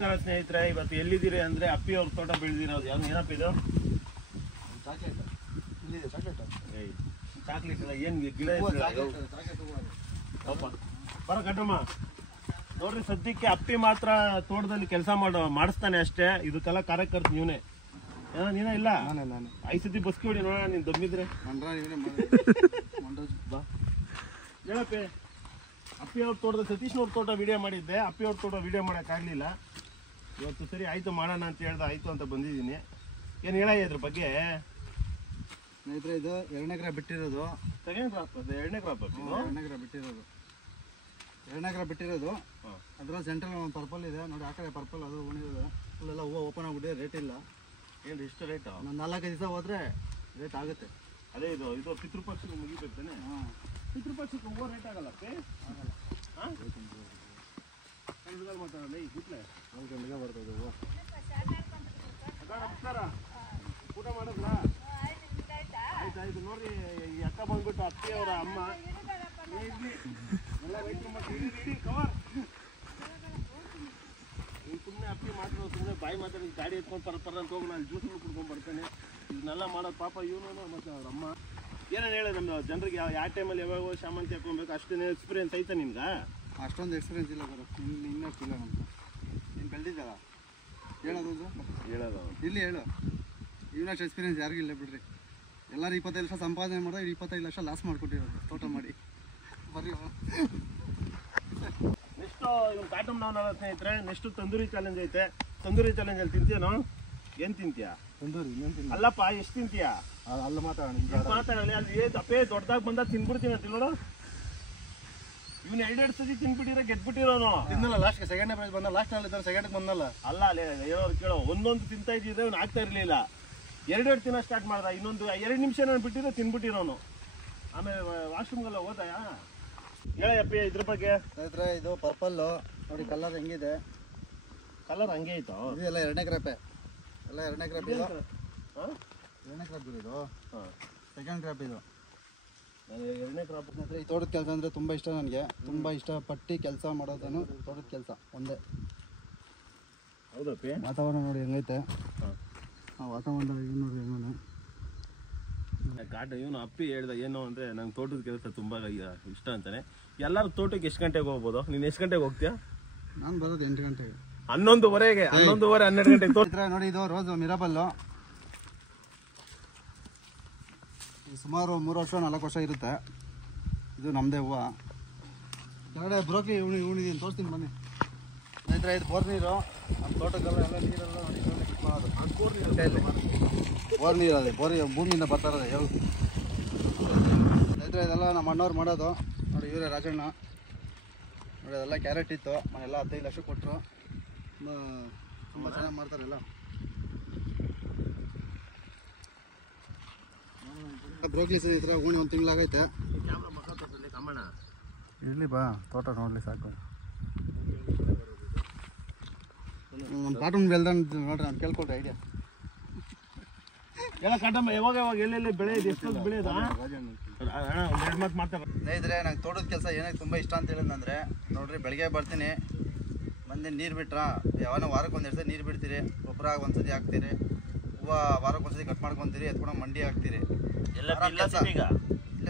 ನಮಸ್ಕಾರ ಸ್ನೇಹಿತರೆ, ಇವತ್ತು ಎಲ್ಲಿದ್ದೀರಿ ಅಂದರೆ ಅಪ್ಪಿ ಅವ್ರ ತೋಟ ಬೆಳೆದಿರೋದು. ಯಾವ್ದು ಏನಪ್ಪ ಇದು? ಚಾಕ್ಲೇಟ್. ಇಲ್ಲಿದೆ ಚಾಕ್ಲೇಟ್. ಚಾಕ್ಲೇಟ್ ಎಲ್ಲ ಏನು ಗಿಡ ಬರ ಕಟ್ಟಮ್ಮ. ನೋಡ್ರಿ, ಸದ್ಯಕ್ಕೆ ಅಪ್ಪಿ ಮಾತ್ರ ತೋಟದಲ್ಲಿ ಕೆಲಸ ಮಾಡಿಸ್ತಾನೆ ಅಷ್ಟೇ. ಇದಕ್ಕೆಲ್ಲ ಕಾರ್ಯಕರ್ತ ನೀವೇ. ನೀನ ಇಲ್ಲ? ನಾನೇ 5 ಸತಿ ಬಸ್ಕಿ ಹೊಡಿ ನೋಡೋಣ, ನೀನು ದಮ್ಮಿದ್ರೆ ಬಾ. ಹೇಳಪ್ಪಿ, ಅಪ್ಪಿ ಅವ್ರ ತೋಟದ ಸತೀಶ್ನವ್ರ ತೋಟ ವಿಡಿಯೋ ಮಾಡಿದ್ದೆ. ಅಪ್ಪಿ ಅವ್ರ ತೋಟ ವಿಡಿಯೋ ಮಾಡೋಕ್ಕಾಗಲಿಲ್ಲ. ಇವತ್ತು ಸರಿ ಆಯಿತು ಮಾಡೋಣ ಅಂತ ಹೇಳ್ದೆ, ಆಯಿತು ಅಂತ ಬಂದಿದ್ದೀನಿ. ಏನು ಹೇಳ ಇದ್ರ ಬಗ್ಗೆ? ಸ್ನೇಹಿತರೆ, ಇದು 2 ಎಕರೆ ಬಿಟ್ಟಿರೋದು. ಸೆಕೆಂಡ್ ಕ್ರಾಪ್ ಅದು, 2ನೇ ಕ್ರಾಪ್ ಅದು. 2 ಎಕರೆ ಬಿಟ್ಟಿರೋದು. 2 ಎಕರೆ ಬಿಟ್ಟಿರೋದು. ಅದರ ಸೆಂಟ್ರಲ್ ಒಂದು ಪರ್ಪಲ್ ಇದೆ ನೋಡಿ, ಆ ಕಡೆ ಪರ್ಪಲ್ ಅದು ಉಣಿಯೋದು. ಫುಲ್ಲೆಲ್ಲ ಹೂವು ಓಪನ್ ಆಗಿಬಿಟ್ಟು ರೇಟ್ ಇಲ್ಲ. ಏನು ಇಷ್ಟು ರೇಟು? ಒಂದು 4-5 ದಿವಸ ಹೋದರೆ ರೇಟ್ ಆಗುತ್ತೆ. ಅದೇ ಇದು ಪಿತೃಪಕ್ಷಕ್ಕೆ ಮುಗಿಬೇಕು ತಾನೆ? ಹಾಂ, ಪಿತೃಪಕ್ಷಕ್ಕೆ ಹೂವು ರೇಟ್ ಆಗಲ್ಲಪ್ಪಿ? ಆಗಲ್ಲ. ಹಾಂ, ಮಾತಾಡಲ್ಲ ಈ ಗುಟ್ಲೆ ಗಂಟೆಗೆ ಬರ್ತದೆ ಹೂವು. ನಮಸ್ಕಾರ, ಊಟ ಮಾಡಿದ್ರ? ಆಯ್ತಾಯ್ತು. ನೋಡ್ರಿ, ಈ ಅಕ್ಕ ಬಂದ್ಬಿಟ್ಟು ಅಪ್ಪಿ ಅವರ ಅಮ್ಮ. ಎಲ್ಲ ರೈತರು ಮತ್ತೆ ಕವರ್. ನೀವು ಸುಮ್ಮನೆ ಅಪ್ಪಿ ಮಾತಾಡೋ, ಸುಮ್ಮನೆ ಬಾಯಿ ಮಾತಾಡಿ ಗಾಡಿ ಎತ್ಕೊಂಡು ಪರ ಅಂತ ಹೋಗಿ ನಾನು ಜ್ಯೂಸನ್ನು ಕುಡ್ಕೊಂಡು ಬರ್ತಾನೆ. ಇದನ್ನೆಲ್ಲ ಮಾಡೋದು ಪಾಪ ಇವನು ಮತ್ತು ಅವ್ರ ಅಮ್ಮ. ಏನೇನು ಹೇಳಿ ನಮ್ಮ ಜನರಿಗೆ ಯಾವ ಟೈಮಲ್ಲಿ ಯಾವಾಗ ಶಾಮಂತಿ ಹಾಕೊಬೇಕು ಅಷ್ಟೇ ಎಕ್ಸ್ಪೀರಿಯನ್ಸ್ ಐತೆ ನಿನ್ಗೆ? ಅಷ್ಟೊಂದು ಎಕ್ಸ್ಪೀರಿಯನ್ಸ್ ಇಲ್ಲ ಬರೋ, ಇನ್ನಷ್ಟಿಲ್ಲ ನಮ್ಗೆ. ನೀನು ಬೆಳೆದಿದ್ದಲ್ಲ ಹೇಳೋದು ಇಲ್ಲಿ ಹೇಳು. ಇವನಷ್ಟು ಎಕ್ಸ್ಪೀರಿಯನ್ಸ್ ಯಾರಿಗೂ ಇಲ್ಲ ಬಿಡ್ರಿ. ಎಲ್ಲರೂ 25 ಲಕ್ಷ ಸಂಪಾದನೆ ಮಾಡೋ, 25 ಲಕ್ಷ ಲಾಸ್ ಮಾಡಿಕೊಟ್ಟಿರೋದು ತೋಟ ಮಾಡಿ. ಬರ್ರಿ ನೆಕ್ಸ್ಟು ಇವ್ನು ಕಾಟಮ್ ನಾವು ಸ್ನೇಹಿತರೆ. ನೆಕ್ಸ್ಟು ತಂದೂರಿ ಚಾಲೆಂಜ್ ಐತೆ. ತಂದೂರಿ ಚಾಲೆಂಜಲ್ಲಿ ತಿಂತೀಯನೋ? ಏನು ತಿಂತೀಯಾ? ತಂದೂರಿ ಇನ್ನೇನು ಅಲ್ಲಪ್ಪ, ಎಷ್ಟು ತಿಂತೀಯಾ? ಅಲ್ಲ ಮಾತಾಡೋಣ, ಮಾತಾಡಲಿ. ಅಲ್ಲಿ ಅಪ್ಪೇ ದೊಡ್ಡದಾಗಿ ಬಂದಾಗ ತಿನ್ಬಿಡ್ತೀನಿ ಅಂತ ನೋಡು. ಇವ್ನು 2 ಸತಿ ತಿನ್ಬಿಟ್ಟಿರೋ ಗೆದ್ಬಿಟ್ಟಿರೋನು. ತಿನ್ನಲ್ಲ ಲಾಸ್ಟ್ಗೆ, ಸೆಕೆಂಡ್ ಪ್ರೈಸ್ ಬಂದ. ಲಾಸ್ಟ್ನಲ್ಲಿ ಇದ್ದಾರೆ, ಸೆಕೆಂಡ್ಗೆ ಬಂದಲ್ಲ. ಅಲ್ಲ ಅಲ್ಲೇ ಹೇಳೋರು ಕೇಳೋ, ಒಂದೊಂದು ತಿಂತಾ ಇದ್ದಿದ್ರೆ ಅವ್ನು ಆಗ್ತಾ ಇರಲಿಲ್ಲ. 2 ತಿನ್ನೋ ಸ್ಟಾರ್ಟ್ ಮಾಡ್ದ. ಇನ್ನೊಂದು 2 ನಿಮಿಷ ನಾನು ಬಿಟ್ಟಿದ್ರೆ ತಿನ್ಬಿಟ್ಟಿರೋನು. ಆಮೇಲೆ ವಾಶ್ರೂಮ್ಗೆಲ್ಲ ಹೋದಯಾ? ಹೇಳಪ್ಪ ಇದ್ರ ಬಗ್ಗೆ. ಸ್ನೇಹಿತರೆ, ಇದು ಪರ್ಪಲ್ಲು ನೋಡಿ, ಕಲರ್ ಹೆಂಗಿದೆ. ಕಲರ್ ಹಂಗೆ ಐತೋ? ಇದು ಎಲ್ಲ 2 ಎಕರೆ ಎಲ್ಲ 2 ಎಕರೆ ಇದು. ಹಾಂ, 2 ಎಕರೆ ಇದು. ಹಾಂ, ಸೆಕೆಂಡ್ ಕ್ರಾಪ್ ಇದು. 2ನೇ ಕ್ರಾಪ್. ಸ್ನೇಹಿತರೆ, ಈ ತೋಟದ ಕೆಲಸ ಅಂದರೆ ತುಂಬ ಇಷ್ಟ ನನಗೆ. ತುಂಬ ಇಷ್ಟಪಟ್ಟು ಕೆಲಸ ಮಾಡೋದೇನು ತೋಟದ ಕೆಲಸ ಒಂದೇ. ಹೌದಪ್ಪಿ? ವಾತಾವರಣ ನೋಡಿ ಹೆಂಗೈತೆ. ಹಾಂ, ವಾತಾವರಣ ಏನು ನೋಡಿ ಹೆಂಗನೆ. ಕಾಟ ಇವನು ಅಪ್ಪಿ ಹೇಳ್ದ ಏನು ಅಂದರೆ, ನಂಗೆ ತೋಟದ ಕೆಲಸ ತುಂಬ ಇಷ್ಟ ಅಂತಾನೆ. ಎಲ್ಲರೂ ತೋಟಕ್ಕೆ ಎಷ್ಟು ಗಂಟೆಗೆ ಹೋಗ್ಬೋದು? ನೀನು ಎಷ್ಟು ಗಂಟೆಗೆ ಹೋಗ್ತೀಯಾ? ನಾನು ಬರೋದು 8 ಗಂಟೆಗೆ. 11:30ಗೆ, 11:30, 12 ಗಂಟೆಗೆ ತೋಟ. ನೋಡಿ, ಇದು ರೋಸು ಮಿರಾಬಲ್ಲು. ಸುಮಾರು 3 ವರ್ಷ 4 ವರ್ಷ ಇರುತ್ತೆ. ಇದು ನಮ್ಮದೇ ಹೂವು. ಕೆಳಗಡೆ ಬ್ರೋಕಿ ಉಣಿದೀನಿ, ತೋರಿಸ್ತೀನಿ ಬನ್ನಿ. ಸ್ನೇಹಿತರೆ, ಇದು ಬೋರ್ ನೀರು. ನಮ್ಮ ತೋಟಕ್ಕೆಲ್ಲ ಎಲ್ಲ ನೀರೆಲ್ಲ ನೋಡಿ ಬಿಟ್ಟು ಮಾಡೋದು. ಬೋರ್ ನೀರು ಅದೇ, ಭೂಮಿಯಿಂದ ಬರ್ತಾ ಇರೋದು ಹೇಳು. ಸ್ನೇಹಿತರೆ, ಇದೆಲ್ಲ ನಮ್ಮ ಅಣ್ಣವ್ರು ಮಾಡೋದು ನೋಡಿ. ಇವರೇ ರಾಜಣ್ಣ ನೋಡಿ. ಅದೆಲ್ಲ ಕ್ಯಾರೆಟ್ ಇತ್ತು, ಮನೆಲ್ಲ 15 ಲಕ್ಷ ಕೊಟ್ಟರು. ತುಂಬ ಚೆನ್ನಾಗಿ ಮಾಡ್ತಾರೆಲ್ಲ. ಬ್ರೋಕ್ಲಿ ಸ್ನೇಹಿತರೆ, ಉಣಿ 1 ತಿಂಗಳಾಗೈತೆ. ಇರಲಿ ಬಾ, ತೋಟ ನೋಡಲಿ ಸಾಕು. ನಮ್ಮ ಕಾಟನ್ ಬೆಳ್ದ ನೋಡ್ರಿ, ನಾನು ಕೇಳ್ಕೊಟ್ರೆ ಐಡಿಯಾ. ಎಲ್ಲ ಕಾಟಮ್ಮ ಯಾವಾಗ ಎಲ್ಲೆಲ್ಲಿ ಬೆಳೆ ಇದೆ, ಎಷ್ಟೊಂದು ಬೆಳೆಯೋದು? ಸ್ನೇಹಿತರೆ, ನಂಗೆ ತೋಟದ ಕೆಲಸ ಏನಾಗಿ ತುಂಬ ಇಷ್ಟ ಅಂತ ಹೇಳಿದ್ನಂದರೆ ನೋಡ್ರಿ, ಬೆಳಗ್ಗೆ ಬರ್ತೀನಿ, ಬಂದು ನೀರು ಬಿಟ್ರಾ ಯಾವನ ವಾರಕ್ಕೆ 1-2 ಸತಿ ನೀರು ಬಿಡ್ತೀರಿ. ಗೊಬ್ಬರ 1 ಸತಿ ಹಾಕ್ತೀರಿ. ಹೂವು ವಾರಕ್ಕೆ 1 ಸತಿ ಕಟ್ ಮಾಡ್ಕೊತೀರಿ. ಎತ್ಕೊಂಡು ಮಂಡಿ ಹಾಕ್ತೀರಿ. ಇಲ್ಲೇ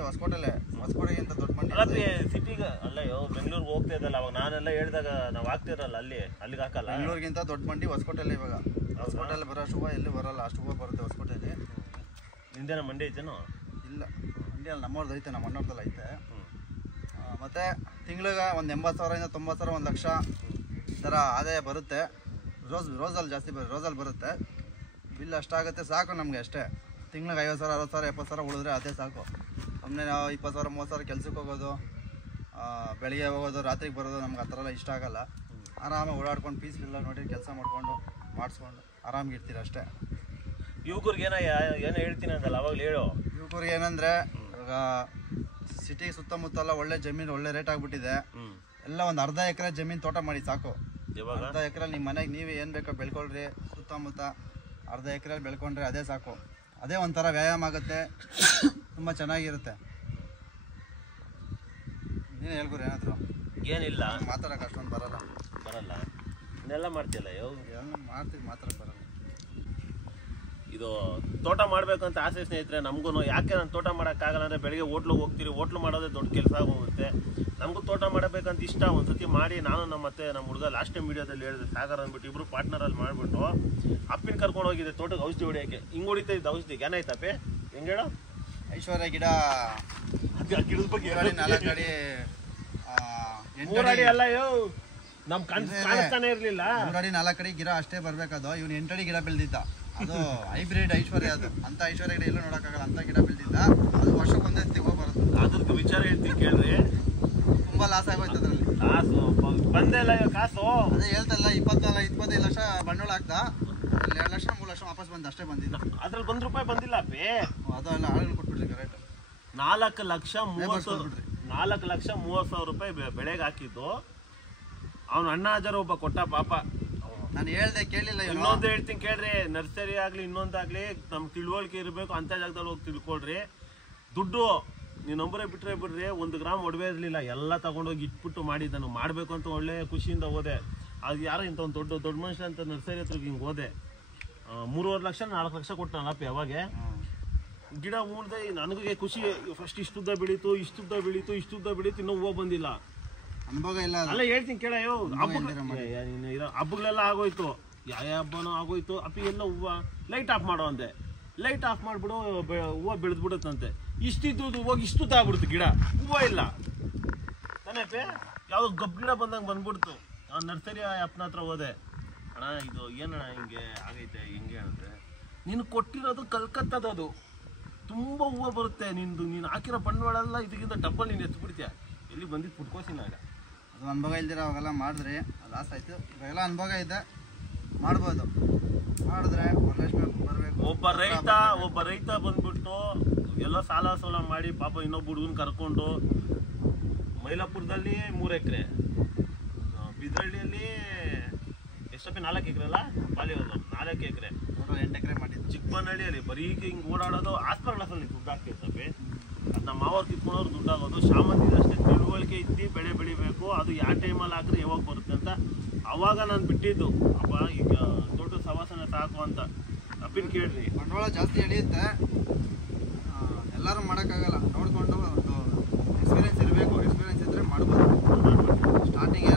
ಹೊಸಕೋಟೆಗಿಂತ ದೊಡ್ಡ ಮಂಡಿ ಸಿಟಿಗ ಅಲ್ಲ. ಬೆಂಗಳೂರಿಗೆ ಹೋಗ್ತಾ ಇದ್ದಲ್ಲ ಅವಾಗ, ನಾನೆಲ್ಲ ಹೇಳಿದಾಗ ನಾವು ಹಾಕ್ತಿರಲ್ಲ ಅಲ್ಲಿಗೆ ಹಾಕಲ್ಲ. ಬೆಂಗಳೂರಿಗಿಂತ ದೊಡ್ಡ ಮಂಡಿ ಹೊಸಕೋಟೆಲ್ಲ. ಇವಾಗ ಹೊಸಕೋಟೆಯಲ್ಲಿ ಬರೋ ಅಷ್ಟು ಹೂವು ಎಲ್ಲಿ ಬರೋಲ್ಲ, ಅಷ್ಟು ಹೂವು ಬರುತ್ತೆ ಹೊಸಕೋಟೆಯಲ್ಲಿ. ನಿಂದೇನ ಮಂಡಿ ಐತೇನೋ? ಇಲ್ಲ, ಮಂಡಿಯಲ್ಲಿ ನಮ್ಮವ್ರದ್ದು ಐತೆ, ನಮ್ಮ ಅಣ್ಣವ್ರದ್ದೆಲ್ಲ ಐತೆ. ಮತ್ತು ತಿಂಗಳಿಗೆ ಒಂದು 80,000 ಇಂದ 90,000, 1 ಲಕ್ಷ ಈ ಥರ ಆದಾಯ ಬರುತ್ತೆ. ರೋಸಲ್ಲಿ ಜಾಸ್ತಿ ರೋಸಲ್ಲಿ ಬರುತ್ತೆ. ಬಿಲ್ ಅಷ್ಟಾಗುತ್ತೆ, ಸಾಕು ನಮಗೆ ಅಷ್ಟೇ. ತಿಂಗಳಿಗೆ 50,000, 60,000, 70,000 ಉಳಿದ್ರೆ ಅದೇ ಸಾಕು. ಸುಮ್ಮನೆ ನಾವು 20,000, 30,000 ಕೆಲ್ಸಕ್ಕೆ ಹೋಗೋದು, ಬೆಳಿಗ್ಗೆ ಹೋಗೋದು, ರಾತ್ರಿಗೆ ಬರೋದು ನಮ್ಗೆ ಆ ಥರ ಎಲ್ಲ ಇಷ್ಟ ಆಗಲ್ಲ. ಆರಾಮಾಗಿ ಓಡಾಡ್ಕೊಂಡು ಪೀಸ್ಫುಲ್ಲ ನೋಡಿ ಕೆಲಸ ಮಾಡಿಕೊಂಡು ಮಾಡಿಸ್ಕೊಂಡು ಆರಾಮಾಗಿರ್ತೀರಿ ಅಷ್ಟೇ. ಯುವಕರಿಗೆ ಏನೋ ಹೇಳ್ತೀನಿ ಅಂತಲ್ಲ, ಅವಾಗಲೇ ಹೇಳು. ಯುವಕರಿಗೆ ಏನಂದರೆ, ಇವಾಗ ಸಿಟಿ ಸುತ್ತಮುತ್ತಲ್ಲ ಒಳ್ಳೆ ಜಮೀನು, ಒಳ್ಳೆ ರೇಟ್ ಆಗಿಬಿಟ್ಟಿದೆ. ಎಲ್ಲ ಒಂದು ಅರ್ಧ ಎಕರೆ ಜಮೀನು ತೋಟ ಮಾಡಿ ಸಾಕು. ಅರ್ಧ ಎಕರೆ ನಿಮ್ಮ ಮನೆಗೆ ನೀವು ಏನು ಬೇಕೋ ಬೆಳ್ಕೊಳ್ರಿ. ಸುತ್ತಮುತ್ತ ಅರ್ಧ ಎಕರೆ ಬೆಳ್ಕೊಂಡ್ರೆ ಅದೇ ಸಾಕು. ಅದೇ ಒಂಥರ ವ್ಯಾಯಾಮ ಆಗುತ್ತೆ, ತುಂಬ ಚೆನ್ನಾಗಿರುತ್ತೆ. ನೀನು ಹೇಳ್ಕೊರಿ ಏನಾದರೂ. ಏನಿಲ್ಲ, ಮಾತಾಡೋಕೆ ಅಷ್ಟೊಂದು ಬರಲ್ಲ. ಇದೆಲ್ಲ ಮಾಡ್ತಿಯಲ್ಲ ಮಾಡ್ತೀವಿ ಮಾತ್ರ ಬರಲ್ಲ. ಇದು ತೋಟ ಮಾಡಬೇಕು ಅಂತ ಆಸೆ ಸ್ನೇಹಿತರೆ ನಮಗೂ. ಯಾಕೆ ನಾನು ತೋಟ ಮಾಡೋಕ್ಕಾಗಲ್ಲ ಅಂದರೆ ಬೆಳಗ್ಗೆ ಹೋಟ್ಲಿಗೆ ಹೋಗ್ತೀರಿ, ಹೋಟ್ಲು ಮಾಡೋದೇ ದೊಡ್ಡ ಕೆಲಸ ಆಗೋಗುತ್ತೆ. ನಮಗೂ ತೋಟ ಮಾಡಬೇಕಂತ ಇಷ್ಟ. ಒಂದ್ಸತಿ ಮಾಡಿ ನಾನು ನಮ್ಮ ಹುಡುಗ ಲಾಸ್ಟ್ ಟೈಮ್ ವೀಡಿಯೋದಲ್ಲಿ ಹೇಳಿದೆ ಸಾಗರ್ ಅಂದ್ಬಿಟ್ಟು ಇಬ್ಬರು ಪಾರ್ಟ್ನರಲ್ಲಿ ಮಾಡಿಬಿಟ್ಟು ಅಪ್ಪಿನ ಕರ್ಕೊಂಡು ಹೋಗಿದ್ದೆ ತೋಟಕ್ಕೆ ಔಷಧಿ ಹೊಡಿಯೋಕ್ಕೆ. ಹಿಂಗೆ ಹೊಡಿತಾ ಇದ್ದ ಔಷಧಿ ಏನಾಯ್ತಪ್ಪೆ ಹೆಂಗೆ ಹೇಳೋ? ಐಶ್ವರ್ಯ ಗಿಡ ಗಿಡದ ಬಗ್ಗೆ 4 ಅಡಿ 3 ಅಡಿ ಅಲ್ಲ ನಮ್ ಕಾಣಿಸ್ತಾನೆ ಇರ್ಲಿಲ್ಲ. 3 ಅಡಿ 4 ಅಡಿ ಗಿಡ ಅಷ್ಟೇ ಬರ್ಬೇಕದು. ಇವ್ನು 8 ಅಡಿ ಗಿಡ ಬೆಳೆದಿದ್ದ. ಅದು ಹೈಬ್ರಿಡ್ ಐಶ್ವರ್ಯ. ಅದು ಅಂತ ಐಶ್ವರ್ಯ ಗಿಡ ಎಲ್ಲೂ ನೋಡೋಕ್ಕಾಗಲ್ಲ. ಅಂತ ಗಿಡ ಬೆಳೆದಿದ್ದ. ಅದು ವರ್ಷಕ್ಕೆ ಒಂದೇ ಸತಿ ಹೋಗ್ಬಾರದು. ಅದ್ರದ್ದು ವಿಚಾರ ಹೇಳ್ತೀನಿ ಕೇಳ್ರಿ. ತುಂಬಾ ಲಾಸ್ ಆಗೋಯ್ತು ಅದ್ರಲ್ಲಿ. ಕಾಸು ಬಂದೇ ಇಲ್ಲ ಕಾಸು. ಅದೇ ಹೇಳ್ತಲ್ಲ 25 ಲಕ್ಷ ಬಂಡವಾಳ ಹಾಕ್ದ. 2 ಲಕ್ಷ 3 ಲಕ್ಷ ವಾಪಸ್ ಬಂದು ಅಷ್ಟೇ ಬಂದಿದ್ದ. ಅದ್ರಲ್ಲಿ ₹1 ಬಂದಿಲ್ಲ ಅಪ್ಪಿ. ಅದೆಲ್ಲ ಆಳುಗಳು ಕೊಟ್ಬಿಟ್ರಿ ಕರೆಕ್ಟ್. 4,30,30,000 ಬೆಳೆಗೆ ಹಾಕಿದ್ದು. ಅವ್ನು ಅಣ್ಣ ಹಾಜರ ಒಬ್ಬ ಕೊಟ್ಟ ಪಾಪ. ನಾನು ಹೇಳ್ದೆ ಕೇಳಿಲ್ಲ. ಇನ್ನೊಂದು ಹೇಳ್ತೀನಿ ಕೇಳ್ರಿ, ನರ್ಸರಿ ಆಗ್ಲಿ ಇನ್ನೊಂದಾಗ್ಲಿ ನಮ್ಗೆ ತಿಳುವಳಿಕೆ ಇರಬೇಕು. ಅಂತ ಜಾಗದಲ್ಲಿ ಹೋಗಿ ತಿಳ್ಕೊಳ್ರಿ. ದುಡ್ಡು ನೀನೊಬ್ಬರೇ ಬಿಟ್ರೆ ಬಿಡ್ರಿ. 1 ಗ್ರಾಮ್ ಒಡವೆ ಇರಲಿಲ್ಲ, ಎಲ್ಲ ತಗೊಂಡೋಗಿ ಇಟ್ಬಿಟ್ಟು ಮಾಡಿದ್ದಾನು. ಮಾಡಬೇಕು ಅಂತ ಒಳ್ಳೆ ಖುಷಿಯಿಂದ ಹೋದೆ. ಅದು ಯಾರೋ ಇಂಥ ಒಂದು ದೊಡ್ಡ ಮನುಷ್ಯ ಅಂತ ನರ್ಸರಿ ಹತ್ರಕ್ಕೆ ಹಿಂಗೆ ಹೋದೆ. 3.5 ಲಕ್ಷ 4 ಲಕ್ಷ ಕೊಟ್ಟನಲ್ಲಪ್ಪ ಯಾವಾಗ ಗಿಡ ಉಳ್ದೆ. ನನಗೆ ಖುಷಿ. ಫಸ್ಟ್ ಇಷ್ಟುದ್ದ ಬೆಳೀತು, ಇನ್ನೂ ಹೂವು ಬಂದಿಲ್ಲ. ಅನುಭವ ಇಲ್ಲ. ಅಲ್ಲ ಹೇಳ್ತೀನಿ ಕೇಳ. ಹಬ್ಬಗಳೆಲ್ಲ ಆಗೋಯ್ತು, ಯಾವ ಹಬ್ಬನೂ ಆಗೋಯ್ತು. ಅಪ್ಪಿ ಎಲ್ಲ ಹೂವು ಲೈಟ್ ಆಫ್ ಮಾಡೋ ಅಂದೆ. ಲೈಟ್ ಆಫ್ ಮಾಡಿಬಿಡು, ಹೂವು ಬೆಳೆದ್ಬಿಡುತ್ತಂತೆ. ಇಷ್ಟಿದ್ದು ಹೋಗಿ ಇಷ್ಟುದ್ದ ಆಗ್ಬಿಡ್ತು ಗಿಡ, ಹೂವು ಇಲ್ಲ ತಾನೇಪೆ. ಯಾವುದೋ ಗಬ್ಬು ಗಿಡ ಬಂದಂಗೆ ಬಂದ್ಬಿಡ್ತು. ನಾನು ನರ್ಸರಿ ಅಪ್ಪನ ಹತ್ರ ಹೋದೆ. ಅಣ್ಣ ಇದು ಏನಣ್ಣ ಹಿಂಗೆ ಆಗೈತೆ ಹೆಂಗೆ ಅಂದರೆ, ನೀನು ಕೊಟ್ಟಿರೋದು ಕಲ್ಕತ್ತದದು, ತುಂಬ ಹೂವು ಬರುತ್ತೆ. ನೀನು ಹಾಕಿರೋ ಬಂಡವಾಳ ಎಲ್ಲ ಇದಕ್ಕಿಂತ ಡಬ್ಬಲ್ ನೀನು ಎತ್ಬಿಡ್ತೀಯ. ಎಲ್ಲಿ ಬಂದಿದ್ದು ಪುಟ್ಕೋಸಿನಾಗ. ಅದು ಅನುಭವ ಇಲ್ದಿರ ಅವಾಗೆಲ್ಲ ಮಾಡಿದ್ರೆ ಲಾಸ್ ಆಯಿತು. ಇವಾಗೆಲ್ಲ ಅನುಭವ ಇದೆ, ಮಾಡ್ಬೋದು. ಮಾಡಿದ್ರೆ ಬರಬೇಕು. ಒಬ್ಬ ರೈತ ಬಂದ್ಬಿಟ್ಟು ಎಲ್ಲ ಸಾಲ ಮಾಡಿ ಪಾಪ ಇನ್ನೊಬ್ಬ ಹುಡುಗನ ಕರ್ಕೊಂಡು ಮೈಲಾಪುರದಲ್ಲಿ 3 ಎಕರೆ, ಬಿದ್ರಳ್ಳಿಯಲ್ಲಿ ಎಷ್ಟಪ್ಪ 4 ಎಕರೆ ಅಲ್ಲ ಬಾಲಿಯೋದು 4 ಎಕರೆ, 8 ಎಕರೆ ಮಾಡಿದ್ದು. ಚಿಕ್ಕಮನಹಳ್ಳಿಯಲ್ಲಿ ಬರೀ ಹಿಂಗೆ ಓಡಾಡೋದು. ಆಸ್ಪರ್ ಕ್ಲಾಸಲ್ಲಿ ದುಡ್ಡು ಹಾಕ್ತಿರ್ತಪ್ಪೆ. ಅದು ನಮ್ಮ ಮಾವರು ಕಿತ್ಕೊಂಡವ್ರು ದುಡ್ಡಾಗೋದು. ಶಾಮಂತಿಗೆ ಅಷ್ಟೇ ತಿಳುವಳಿಕೆ ಇದ್ದು ಬೆಳೆ ಬೆಳಿಬೇಕು. ಅದು ಯಾವ ಟೈಮಲ್ಲಿ ಹಾಕಿದ್ರೆ ಯಾವಾಗ ಬರುತ್ತೆ ಅಂತ ಅವಾಗ ನಾನು ಬಿಟ್ಟಿದ್ದು. ಅಪ್ಪ ಈಗ ದೊಡ್ಡ ಸವಾಸನೆ ಸಾಕು ಅಂತ ಅಪ್ಪಿನ ಕೇಳ್ರಿ. ಬಂಡವಾಳ ಜಾಸ್ತಿ ಎಳೆಯುತ್ತೆ, ಎಲ್ಲರೂ ಮಾಡೋಕ್ಕಾಗಲ್ಲ. ನೋಡಿಕೊಂಡು ಒಂದು ಎಕ್ಸ್ಪೀರಿಯನ್ಸ್ ಇರಬೇಕು. ಎಕ್ಸ್ಪೀರಿಯನ್ಸ್ ಇದ್ದರೆ ಮಾಡ್ಬೋದು. ಸ್ಟಾರ್ಟಿಂಗ್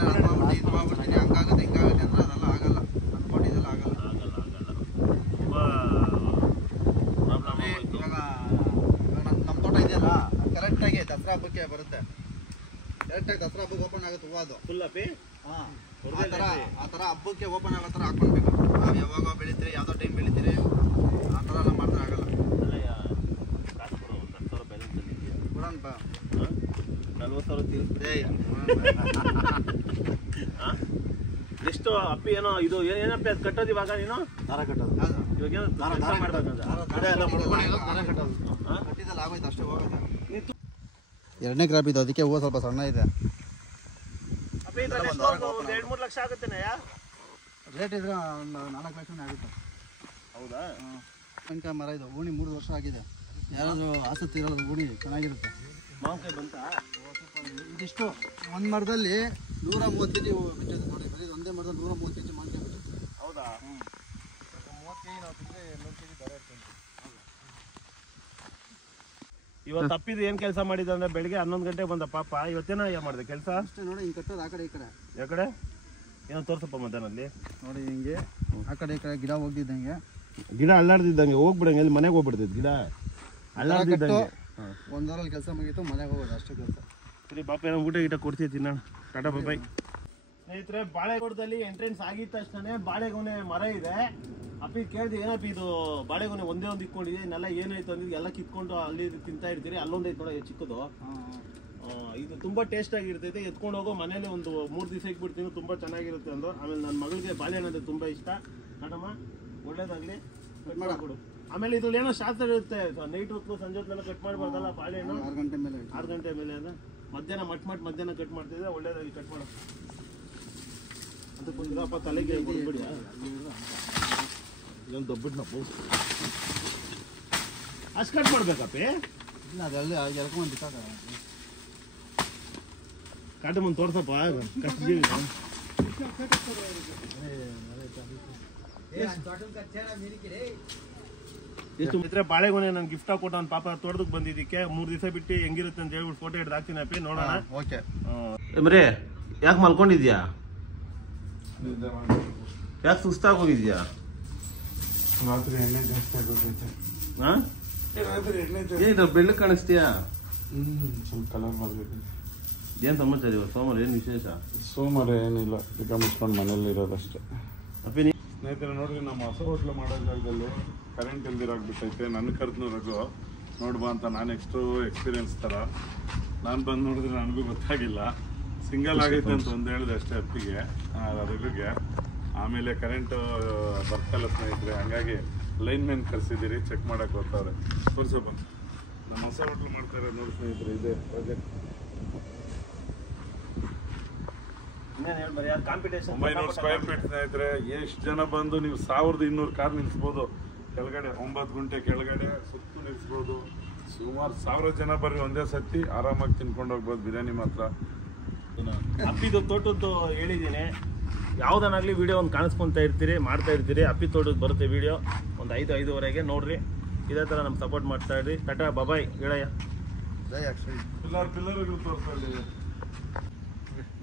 ಇದು ಮಾಡ್ಬಿಡ್ತೀನಿ ಹಂಗಾಗುತ್ತೆ ಹಿಂಗಾಗುತ್ತೆ ಅಂದರೆ ಅದೆಲ್ಲ ಆಗಲ್ಲ. ಅಂದ್ಕೊಂಡಿದ್ದೆಲ್ಲ ಆಗಲ್ಲ. ತುಂಬ ಪ್ರಾಬ್ಲಮ್ ಆಗೋಯ್ತು. ಇವಾಗ ನಮ್ಮ ತೋಟ ಇದೆಯಲ್ಲ, ಕರೆಕ್ಟಾಗಿ ದಸರಾ ಹಬ್ಬಕ್ಕೆ ಬರುತ್ತೆ. ಕರೆಕ್ಟಾಗಿ ದಸರಾ ಹಬ್ಬಕ್ಕೆ ಓಪನ್ ಆಗುತ್ತೆ ಹೂವು. ಅದು ಫುಲ್ ಅಪ್ಪಿ. ಹಾಂ, ಆ ಥರ ಹಬ್ಬಕ್ಕೆ ಓಪನ್ ಆಗೋ ಥರ ಹಾಕ್ಕೊಳ್ಬೇಕು. ನಾವು ಯಾವಾಗ ಬೆಳಿತೀರಿ, ಯಾವುದೋ ಟೈಮ್ ಬೆಳಿತೀರಿ, ಆ ಥರ ಎಲ್ಲ ಮಾಡಿದ್ರೆ ಆಗಲ್ಲ. ಕಾಸು ಕೊಡೋ 10,000 ಬ್ಯಾಲೆನ್ಸ್ ಅಲ್ಲಿ ಕೊಡೋಣಪ್ಪ. 40,000 ತೀರಿಸ್ಬಿಟ್ಟೆ. ಎಷ್ಟು ಅಪ್ಪಿ ಏನೋ ಇದು ಏನಪ್ಪಿ ಅದು ಕಟ್ಟೋದು ಇವಾಗ ನೀನು ದಾರ ಕಟ್ಟೋದು. ಇವಾಗ ಏನೋ ಮಾಡ್ಬೇಕಂತ ಕಟ್ಟಿದಲ್ಲಿ ಆಗೋಯ್ತು ಅಷ್ಟೇ, ಹೋಗುತ್ತೆ. 2ನೇ ಕ್ರಾಪ್ ಇದು, ಅದಕ್ಕೆ ಹೂವು ಸ್ವಲ್ಪ ಸಣ್ಣ ಇದೆ. 2-3 ಲಕ್ಷ ಆಗುತ್ತೇನೆಯಾ ರೇಟ್ ಇದ್ರೆ ಒಂದು 4 ಲಕ್ಷನೇ ಆಗುತ್ತೆ. ಹೌದಾ? ತನಕ ಮರ ಇದು ಊಣಿ 3 ವರ್ಷ ಆಗಿದೆ. ಯಾರಾದರೂ ಆಸಕ್ತಿ ಇರೋದು ಊಣಿ ಚೆನ್ನಾಗಿರುತ್ತೆ. ಮಾವಿನಕಾಯಿ ಬಂತ ಇದಿಷ್ಟು ಒಂದು ಮರದಲ್ಲಿ 130 kg ಬಿಟ್ಟಿದೆ ನೋಡಿ. ಬರೀ ಒಂದೇ ಮರದಲ್ಲಿ 130 kg ಮಾವಿನಕಾಯಿ ಬಿಟ್ಟಿದೆ. ಹೌದಾ? 30 kg ನಾವು ತಿಂದರೆ 100 kg ದರ ಇರ್ತದೆ. ಇವತ್ತು ತಪ್ಪಿದ್ದು ಏನು ಕೆಲಸ ಮಾಡಿದ ಅಂದರೆ ಬೆಳಿಗ್ಗೆ 11 ಗಂಟೆಗೆ ಬಂದ ಪಾಪ. ಇವತ್ತೇನೋ ಏನು ಮಾಡಿದೆ ಕೆಲಸ ಅಷ್ಟೇ ನೋಡಿ. ಹಿಂಗೆ ಕಟ್ಟೋದು ಆ ಕಡೆ ಈ ಕಡೆ. ಯಾವ ಕಡೆ ಏನೋ ತೋರ್ಸಪ್ಪ ಮಧ್ಯಾಹ್ನಲ್ಲಿ ನೋಡಿ. ಹಿಂಗೆ ಆ ಕಡೆ ಈ ಕಡೆ ಗಿಡ ಹೋಗ್ದಿದ್ದಂಗೆ, ಗಿಡ ಅಲ್ಲಾಡ್ದಿದ್ದಂಗೆ ಹೋಗ್ಬಿಡಂಗೆ. ಎಲ್ಲಿ ಮನೆಗೆ ಹೋಗ್ಬಿಡ್ತೈತೆ ಗಿಡ ಅಲ್ಲಾಡ್ದಿದ್ದಂಗೆ. ಒಂದರಲ್ಲಿ ಕೆಲಸ ಮುಗೀತು, ಮನೆಗೆ ಹೋಗೋದು ಅಷ್ಟೇ ಕೆಲಸ. ಸರಿ ಬಾಪ, ಏನೋ ಊಟ ಗೀಟ ಕೊಡ್ತೀವಿ ತಿನ್ನೋಣ. ಟಾಟಾ ಬಾಯ್. ಸ್ನೇಹಿತರೆ, ಬಾಳೆಗೊಡದಲ್ಲಿ ಎಂಟ್ರೆನ್ಸ್ ಆಗಿದ ತಕ್ಷಣ ಬಾಳೆಗೊನೆ ಮರ ಇದೆ. ಅಪ್ಪಿ ಕೇಳಿದೆ, ಏನಪ್ಪ ಇದು ಬಾಳೆಗೊನೆ ಒಂದೇ ಒಂದು ಇಟ್ಕೊಂಡಿದೆ, ಇನ್ನೆಲ್ಲ ಏನಾಯ್ತು ಅಂದಿದ್ದು ಎಲ್ಲ ಕಿತ್ಕೊಂಡು ಅಲ್ಲಿ ತಿಂತಾ ಇರ್ತೀರಿ. ಅಲ್ಲೊಂದು ಐತೆ ನೋಡಿ ಚಿಕ್ಕದು. ಇದು ತುಂಬ ಟೇಸ್ಟ್ ಆಗಿರ್ತೈತೆ. ಎತ್ಕೊಂಡು ಹೋಗೋ ಮನೇಲಿ ಒಂದು 3 ದಿವಸ ಇಟ್ಬಿಡ್ತೀನಿ, ತುಂಬ ಚೆನ್ನಾಗಿರುತ್ತೆ ಅಂದು. ಆಮೇಲೆ ನನ್ನ ಮಗಳಿಗೆ ಬಾಳೆಹಣ್ಣು ಅಂದರೆ ತುಂಬ ಇಷ್ಟ. ನೋಡಮ್ಮ, ಒಳ್ಳೇದಾಗಲಿ, ಕಟ್ ಮಾಡಿಕೊಡು. ಆಮೇಲೆ ಇದ್ರಲ್ಲಿ ಏನೋ ಶಾಸ್ತ್ರ ಇರುತ್ತೆ, ನೈಟ್ ಹೊತ್ತು ಸಂಜೆ ಹೊತ್ತೆಲ್ಲ ಕಟ್ ಮಾಡಬಾರ್ದಲ್ಲ ಬಾಳೆಹಣ್ಣು. 6 ಗಂಟೆ ಮೇಲೆ 6 ಗಂಟೆ ಮೇಲೆ ಅಂದರೆ ಮಧ್ಯಾಹ್ನ ಮಧ್ಯಾಹ್ನ ಕಟ್ ಮಾಡ್ತಿದ್ರೆ ಒಳ್ಳೇದಾಗಿ ಕಟ್ ಮಾಡೋ. ಅದಕ್ಕೊಂದಿರಪ್ಪ ತಲೆಗೆ ಬಿಡಿ. ಇದೊಂದು ದೊಡ್ಡಬಿಟ್ಟು ಅಷ್ಟು ಕಟ್ ಮಾಡ್ಬೇಕಪ್ಪಿ. ಇಲ್ಲ, ಅದೆಲ್ಲ ಎಳ್ಕೊಂಡ್ಬಿಟ್ಟಾಗ ಕಾಟು ಮುಂದೆ ತೋರ್ಸಪ್ಪ ಕಷ್ಟ ಜೀವಿ. ಎಷ್ಟು ಇದ್ರೆ ಬಾಳೆಗೊನೆ ನಾನು ಗಿಫ್ಟ್ ಕೊಟ್ಟು ಅವ್ನ ಪಾಪ ತೋಟದಕ್ಕೆ ಬಂದಿದ್ದಕ್ಕೆ 3 ದಿವಸ ಬಿಟ್ಟು ಹೆಂಗಿರುತ್ತೆ ಅಂತ ಹೇಳ್ಬಿಟ್ಟು ಫೋಟೋ ಹಿಡ್ದು ಹಾಕ್ತೀನಿ ಅಪ್ಪಿ ನೋಡೋಣ. ಓಕೆ ಬರೇ ಯಾಕೆ ಮಲ್ಕೊಂಡಿದ್ಯಾ? ಯಾಕೆ ಸುಸ್ತಾಗಿ ಹೋಗಿದ್ಯಾ? ರಾತ್ರಿ ಎಣ್ಣೆ ಜಾಸ್ತಿ ಆಗೋದೈತೆ. ಏನಿದ್ರ ಬೆಳ್ಳಕ್ಕೆ ಕಾಣಿಸ್ತೀಯಾ? ಸ್ವಲ್ಪ ಕಲರ್ ಬರ್ಬೇಕು. ಏನ್ ಸಮಾಚಾರ ಇವತ್ತು ಸೋಮವಾರ ಏನ್ ವಿಶೇಷ? ಸೋಮವಾರ ಏನಿಲ್ಲ, ಈಗ ಮುಚ್ಕೊಂಡು ಮನೇಲಿ ಇರೋದಷ್ಟೇ. ಅಪ್ಪಿ ಸ್ನೇಹಿತರೆ ನೋಡ್ರಿ, ನಮ್ಮ ಹೊಸ ಹೋಟ್ಲು ಮಾಡೋ ಜಾಗದಲ್ಲಿ ಕರೆಂಟ್ ಇಲ್ದಿರಾಗ್ಬಿಟ್ಟೈತೆ. ನನ್ನ ಕರೆದ್ನು ರಘು ನೋಡ್ಬಾ ಅಂತ, ನಾನು ಎಕ್ಸ್ಪೀರಿಯನ್ಸ್ ಥರ ನಾನು ಬಂದು ನೋಡಿದ್ರೆ ನನಗೂ ಗೊತ್ತಾಗಿಲ್ಲ. ಸಿಂಗಲ್ ಆಗೈತೆ ಅಂತ ಒಂದು ಹೇಳಿದೆ ಅಷ್ಟೇ ಅಪ್ಪಿಗೆ, ರಘುಗೆ. ಆಮೇಲೆ ಕರೆಂಟು ಬರ್ತಲ್ಲ ಸ್ನೇಹಿತರೆ, ಹಂಗಾಗಿ ಲೈನ್ ಮ್ಯಾನ್ ಕರೆಸಿದ್ದೀರಿ, ಚೆಕ್ ಮಾಡೋಕೆ ಬರ್ತಾರೆ. ತೋರಿಸಪ್ಪ, ನಮ್ಮ ಹೊಸ ಹೋಟ್ಲು ಮಾಡ್ತಾ ಇರೋದು ನೋಡಿ ಸ್ನೇಹಿತರೆ, ಇದೆ ಪ್ರಾಜೆಕ್ಟ್. 900 ಸ್ಕ್ವೇರ್ ಫೀಟ್ ಸ್ನೇಹಿತರೆ. ಎಷ್ಟು ಜನ ಬಂದು ನೀವು 1200 ಕಾರ್ ನಿಲ್ಲಿಸ್ಬೋದು ಕೆಳಗಡೆ. 9 ಗುಂಟೆ ಕೆಳಗಡೆ ಸುತ್ತು ನಿಲ್ಲಿಸ್ಬೋದು. ಸುಮಾರು 1000 ಜನ ಬರ್ರಿ ಒಂದೇ ಸತಿ ಆರಾಮಾಗಿ ತಿನ್ಕೊಂಡು ಹೋಗ್ಬೋದು. ಬಿರಿಯಾನಿ ಮಾತ್ರ ಅಪ್ಪಿದು ತೋಟದ್ದು ಹೇಳಿದ್ದೀನಿ, ಯಾವುದನ್ನಾಗಲಿ ವಿಡಿಯೋ ಒಂದು ಕಾಣಿಸ್ಕೊತಾ ಇರ್ತೀರಿ, ಮಾಡ್ತಾ ಇರ್ತೀರಿ. ಅಪ್ಪಿ ತೋಟದ್ದು ಬರುತ್ತೆ ವಿಡಿಯೋ ಒಂದು 5-5:30 ನೋಡ್ರಿ. ಇದೇ ಥರ ನಮ್ಮ ಸಪೋರ್ಟ್ ಮಾಡ್ತಾ ಇರ್ರಿ. ಟಾಟಾ ಬಾಯ್ ಹೇಳಯ್ಯ. ಪಿಲ್ಲರ್ಗಳು ತೋರಿಸ್ತಾ ಇದ್ದೀವಿ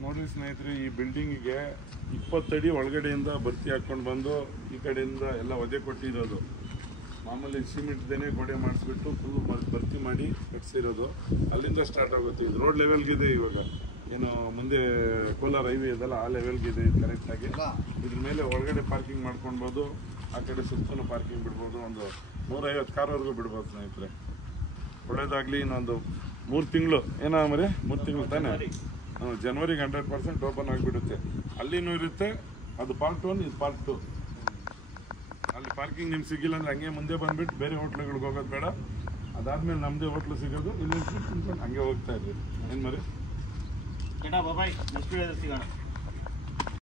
ನೋಡ್ರಿ ಸ್ನೇಹಿತರೆ. ಈ ಬಿಲ್ಡಿಂಗಿಗೆ 20 ಅಡಿ ಒಳಗಡೆಯಿಂದ ಬರ್ತಿ ಹಾಕ್ಕೊಂಡು ಬಂದು ಈ ಕಡೆಯಿಂದ ಎಲ್ಲ ಒದೆ ಕೊಟ್ಟಿರೋದು. ಮಾಮೂಲಿ ಸಿಮೆಂಟ್ದೇನೆ ಗೋಡೆ ಮಾಡಿಸ್ಬಿಟ್ಟು ಫುಲ್ ಬರ್ತಿ ಮಾಡಿ ಕಟ್ಸಿರೋದು. ಅಲ್ಲಿಂದ ಸ್ಟಾರ್ಟ್ ಆಗುತ್ತೆ. ಇದು ರೋಡ್ ಲೆವೆಲ್ಗಿದೆ. ಇವಾಗ ಏನು ಮುಂದೆ ಕೋಲಾರ ಹೈವೇ ಇದೆಲ್ಲ ಆ ಲೆವೆಲ್ಗಿದೆ ಇದು ಕರೆಕ್ಟಾಗಿ. ಇದ್ರ ಮೇಲೆ ಒಳಗಡೆ ಪಾರ್ಕಿಂಗ್ ಮಾಡ್ಕೊಳ್ಬೋದು, ಆ ಕಡೆ ಸುತ್ತಲೂ ಪಾರ್ಕಿಂಗ್ ಬಿಡ್ಬೋದು. ಒಂದು 150 ಕಾರ್ವರೆಗೂ ಬಿಡ್ಬೋದು ಸ್ನೇಹಿತರೆ. ಒಳ್ಳೇದಾಗಲಿ. ಇನ್ನೊಂದು 3 ತಿಂಗಳು ಏನೋ ಮರಿ 3 ತಿಂಗಳು ತಾನೇ, ಜನವರಿಗೆ 100% ಓಪನ್ ಆಗಿಬಿಡುತ್ತೆ. ಅಲ್ಲಿನೂ ಇರುತ್ತೆ. ಅದು ಪಾರ್ಟ್ 1, ಇದು ಪಾರ್ಟ್ 2. ಅಲ್ಲಿ ಪಾರ್ಕಿಂಗ್ ನಿಮ್ಗೆ ಸಿಗಿಲ್ಲ ಅಂದರೆ ಹಂಗೆ ಮುಂದೆ ಬಂದುಬಿಟ್ಟು ಬೇರೆ ಹೋಟ್ಲುಗಳಿಗೆ ಹೋಗೋದು ಬೇಡ. ಅದಾದಮೇಲೆ ನಮ್ಮದೇ ಹೋಟ್ಲು ಸಿಗೋದು. ಇಲ್ಲಿ ತಿನ್ಕೊಂಡು ಹಂಗೆ ಹೋಗ್ತಾ ಇದ್ರಿ. ಏನು ಮರಿ. ಟಾಟಾ ಬಾಯ್. ನೆಕ್ಸ್ಟ್ ವಿಡಿಯೋದಲ್ಲಿ ಸಿಗೋಣ.